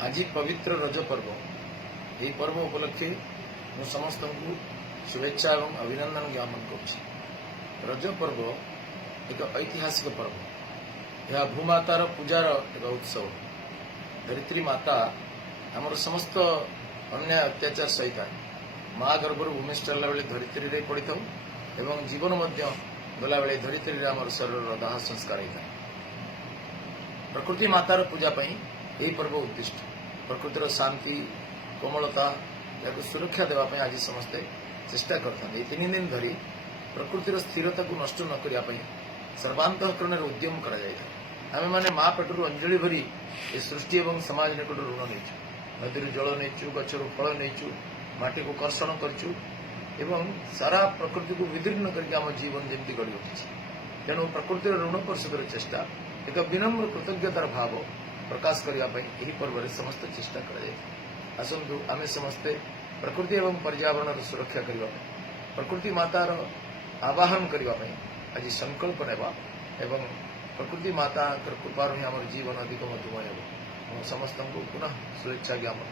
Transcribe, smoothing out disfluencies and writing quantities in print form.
आज पवित्र रज पर्व यही पर्व उपलक्षे मु समस्त को शुभेच्छा और अभिनंदन ज्ञापन कर। रज पर्व एक ऐतिहासिक पर्व। यह भूमातार पूजार एक उत्सव। धरित्री माता आमर समस्त अन्याय अत्याचार सहित माँ गर्भर उमेश चलला बेले धरित्री रे पड़ी था एवं जीवन गला बेले धरित्री आम शरीर दाह संस्कार होता है। प्रकृति मातार पूजा पाई यही पर्व उद्दिष्ट। प्रकृतिर शांति कोमलता या सुरक्षा देवाई आज समस्ते चेष्टा करते। तीन दिन धरी प्रकृतिर स्थिरता को नष्ट न करने सर्वांतकरण उद्यम करें मैंने माँ पेटर अंजलि भरी ये सृष्टि और समाज निकट ऋण नहीं नदी जल नहीं गचर फल नहीं माटी को कर्षण करचु सारा प्रकृति को विदीर्ण करके आम जीवन जमी गढ़ी उठी। तेणु प्रकृतिर ऋण परिशोधर चेष्टा एक विनम्र कृतज्ञतार भाव प्रकाश करने यही पर्व समस्त चेष्टा करसतु आम समस्ते प्रकृति और पर्यावरण सुरक्षा करने प्रकृति मातार आवाहन करने आज संकल्प नेबा एवं प्रकृति माता कृपार ही आम जीवन अधिक मधुमय हो। समस्त को पुनः शुभेच्छा ज्ञापन।